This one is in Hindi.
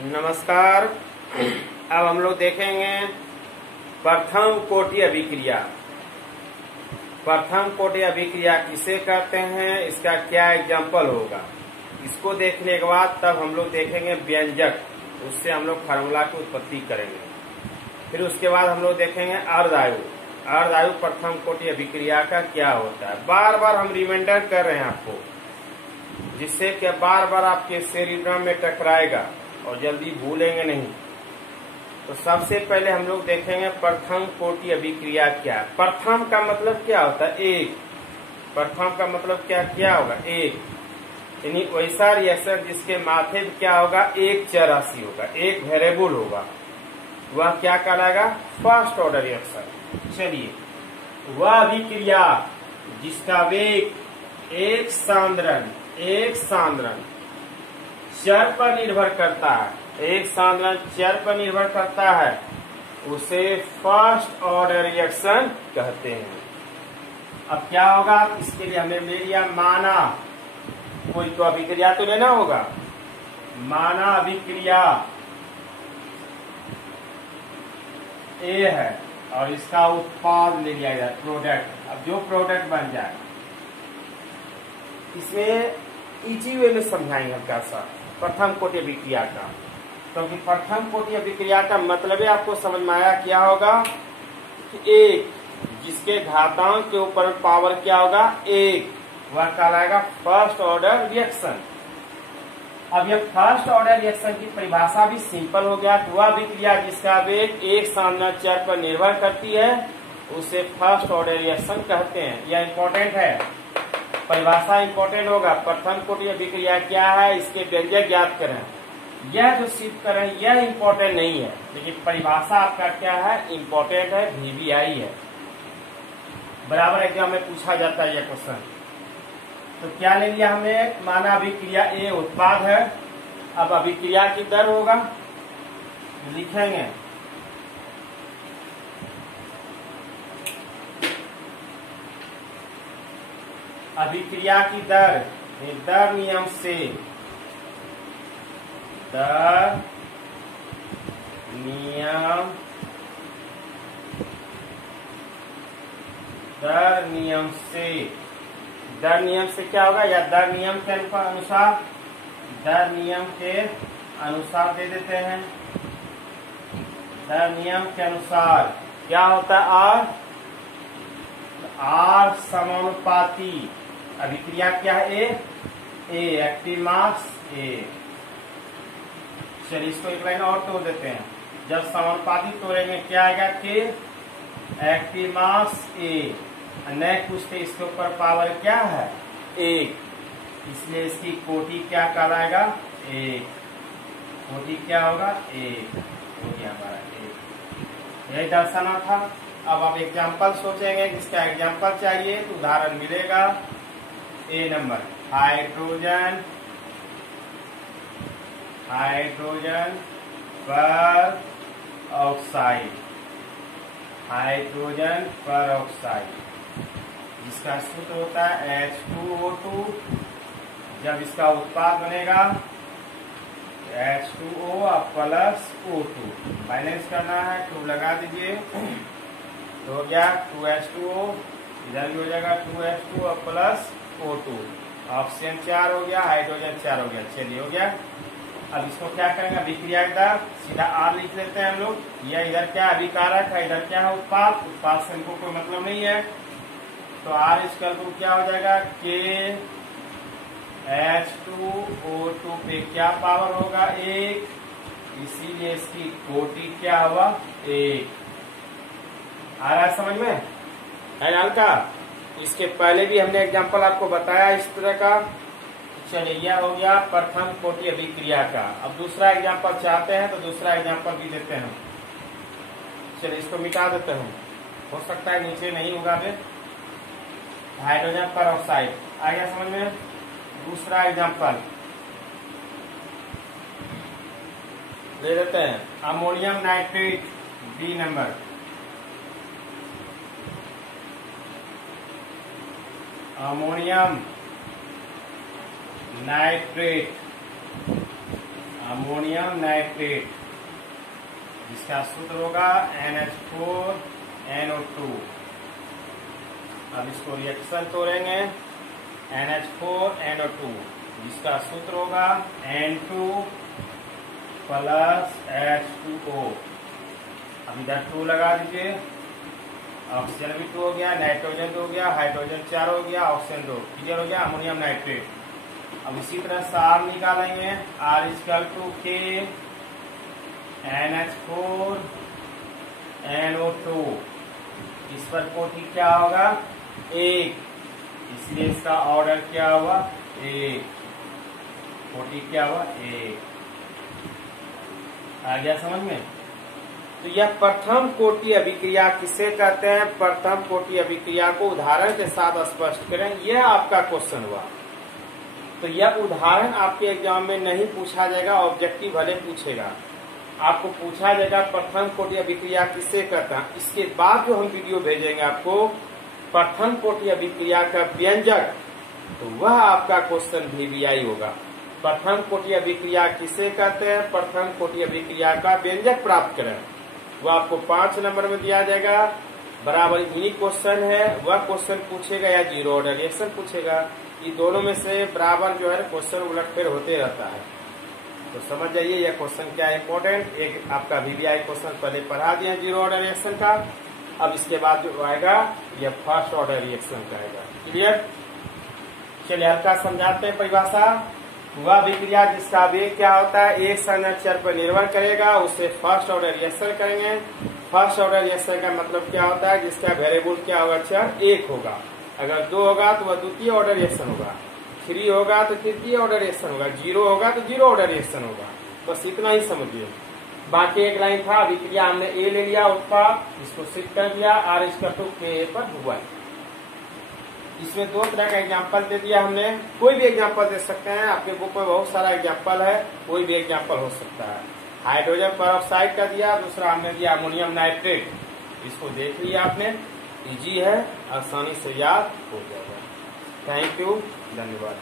नमस्कार। अब हम लोग देखेंगे प्रथम कोटि अभिक्रिया। प्रथम कोटि अभिक्रिया किसे कहते हैं, इसका क्या एग्जाम्पल होगा, इसको देखने के बाद तब हम लोग देखेंगे व्यंजक, उससे हम लोग फार्मूला की उत्पत्ति करेंगे। फिर उसके बाद हम लोग देखेंगे अर्धआयु। अर्धआयु प्रथम कोटि अभिक्रिया का क्या होता है। बार बार हम रिमाइंडर कर रहे हैं आपको, जिससे कि बार बार आपके सेरिब्रम में टकराएगा और जल्दी भूलेंगे नहीं। तो सबसे पहले हम लोग देखेंगे प्रथम कोटि अभिक्रिया क्या है। प्रथम का मतलब क्या होता है, एक। प्रथम का मतलब क्या होगा, एक। यानी वैसा रिएक्शन जिसके माथे में क्या होगा, एक चर राशि होगा, एक वेरिएबल होगा, वह क्या कहलाएगा, फर्स्ट ऑर्डर रिएक्शन। चलिए, वह अभिक्रिया जिसका वेग एक सांद्रण चर पर निर्भर करता है, एक सांद्रण चर पर निर्भर करता है, उसे फर्स्ट ऑर्डर रिएक्शन कहते हैं। अब क्या होगा, इसके लिए हमें ले लिया माना, कोई तो अभिक्रिया तो लेना होगा। माना अभिक्रिया ए है और इसका उत्पाद ले लिया जाए, प्रोडक्ट। अब जो प्रोडक्ट बन जाए, इसमें इजी वे में समझाएंगे हल्का सा प्रथम कोटि अभिक्रिया का, क्योंकि प्रथम कोटि अभिक्रिया का मतलब है आपको समझ में आया क्या होगा कि एक जिसके घातांक के ऊपर पावर क्या होगा, एक, वह कहलाएगा फर्स्ट ऑर्डर रिएक्शन। अब यह फर्स्ट ऑर्डर रिएक्शन की परिभाषा भी सिंपल हो गया। वह अभिक्रिया जिसका वेग एक सांद्रण चर पर निर्भर करती है, उसे फर्स्ट ऑर्डर रिएक्शन कहते हैं। यह इंपॉर्टेंट है, परिभाषा इंपॉर्टेंट होगा। प्रथम कोटि अभिक्रिया क्या है, इसके व्यंजक ज्ञात करें। यह जो सिद्ध करें यह इंपॉर्टेंट नहीं है, लेकिन परिभाषा आपका क्या है, इंपॉर्टेंट है, VVI है, बराबर एग्जाम में पूछा जाता है यह क्वेश्चन। तो क्या ले लिया हमने, माना अभिक्रिया ए उत्पाद है। अब अभिक्रिया की दर होगा, लिखेंगे अभिक्रिया की दर, दर नियम से, दर नियम से क्या होगा, या दर नियम के अनुसार, दर नियम के अनुसार दे देते हैं। दर नियम के अनुसार क्या होता है, आर समानुपाती। अभिक्रिया क्या है, ए एक्टिव मास ए। चलिए इसको एक लाइन और तोड़ देते हैं। जब समानुपाती तोड़ेंगे क्या आएगा, के एक्टिव मास ए। नए पूछते इसके ऊपर पावर क्या है, एक, इसलिए इसकी कोटि क्या कहलाएगा, एक। कोटि क्या होगा, एक, कोटि हमारा एक। यही दर्शाना था। अब आप एग्जाम्पल सोचेंगे, जिसका एग्जाम्पल चाहिए तो उदाहरण मिलेगा। ए नंबर, हाइड्रोजन पर ऑक्साइड, हाइड्रोजन पर ऑक्साइड, जिसका सूत्र होता है H2O2। जब इसका उत्पाद बनेगा H2O प्लस O2, बैलेंस करना है, 2 लगा दीजिए, तो हो गया 2H2O, इधर भी हो जाएगा 2H2O प्लस O2। ऑक्सीजन 4 हो गया, हाइड्रोजन 4 हो गया। चलिए हो गया। अब इसको क्या करेंगे, अभिक्रिया की दर सीधा R लिख लेते हैं हम लोग। यह इधर क्या अभिकारक है, इधर क्या है उत्पाद, उत्पाद से हमको कोई मतलब नहीं है, तो R इसका क्या हो जाएगा, K H2O2 पे क्या पावर होगा, एक, इसीलिए इसकी कोटि क्या हुआ, एक। आ रहा है समझ में, है ना हल्का। इसके पहले भी हमने एग्जांपल आपको बताया इस तरह का। चलिए यह हो गया प्रथम कोटि अभिक्रिया का। अब दूसरा एग्जांपल चाहते हैं तो दूसरा एग्जांपल भी देते हैं। चलिए इसको मिटा देते हैं, हो सकता है नीचे नहीं होगा। फिर हाइड्रोजन पर ऑक्साइड आ गया समझ में। दूसरा एग्जांपल ले लेते हैं, ammonium nitrate, B number. Ammonium nitrate, ammonium nitrate, जिसका सूत्र होगा NH4NO2। अब इसको रिएक्शन तोड़ेंगे, NH4NO2, जिसका सूत्र होगा N2 + H2O। अब इधर 2 लगा दीजिए, ऑक्सीजन भी 2 हो गया, नाइट्रोजन 2 हो गया, हाइड्रोजन 4 हो गया, ऑक्सीजन 2, क्लियर हो गया, अमोनियम नाइट्रेट। अब इसी तरह से R निकालेंगे, R = K NH4NO2। इस पर कोटि क्या होगा? 1, इसलिए इसका ऑर्डर क्या हुआ? 1, कोटि क्या हुआ? 1। आ गया समझ में? तो यह प्रथम कोटि अभिक्रिया किसे कहते हैं? प्रथम कोटि अभिक्रिया को उदाहरण के साथ स्पष्ट करें, यह आपका क्वेश्चन हुआ। तो यह उदाहरण आपके एग्जाम में नहीं पूछा जाएगा, ऑब्जेक्टिव भले पूछेगा, आपको पूछा जाएगा प्रथम कोटि अभिक्रिया किसे कहते हैं। इसके बाद जो हम वीडियो भेजेंगे आपको प्रथम कोटि अभिक्रिया का व्यंजक, तो वह आपका क्वेश्चन VVI होगा। प्रथम कोटि अभिक्रिया किसे कहते हैं, प्रथम कोटि अभिक्रिया का व्यंजक प्राप्त करें, वह आपको 5 नंबर में दिया जाएगा। बराबर यही क्वेश्चन है, वह क्वेश्चन पूछेगा या जीरो ऑर्डर रिएक्शन पूछेगा। ये दोनों में से बराबर जो है क्वेश्चन उलटफेर होते रहता है। तो समझ जाइए यह क्वेश्चन क्या है इंपॉर्टेंट। एक आपका VVI क्वेश्चन पहले पढ़ा दिया जीरो ऑर्डर रिएक्शन का, अब इसके बाद जो आएगा यह फर्स्ट ऑर्डर रिएक्शन का आएगा। क्लियर? चलिए हल्का समझाते हैं परिभाषा। वह विक्रिया जिसका वेग क्या होता है, एक संगत चर पर निर्भर करेगा, उसे फर्स्ट ऑर्डर रिएक्शन करेंगे। फर्स्ट ऑर्डर रिएक्शन का मतलब क्या होता है, जिसका वेरिएबल क्या होगा, चर 1 होगा। अगर 2 होगा तो वह द्वितीय ऑर्डर रिएक्शन होगा, 3 होगा तो तृतीय ऑर्डर रिएक्शन होगा, 0 होगा तो जीरो ऑर्डर रिएक्शन होगा। बस इतना ही समझिए। बाकी एक लाइन था, विक्रिया हमने ए ले लिया उत्पाद, इसको शिफ्ट कर दिया, R = K पर हुआ। इसमें 2 तरह का एग्जाम्पल दे दिया हमने, कोई भी एग्जाम्पल दे सकते हैं, आपके बुक में बहुत सारा एग्जाम्पल है, कोई भी एग्जाम्पल हो सकता है। हाइड्रोजन परऑक्साइड का दिया, दूसरा हमने दिया अमोनियम नाइट्रेट। इसको देख लिया आपने, इजी है, आसानी से याद हो जाएगा। थैंक यू, धन्यवाद।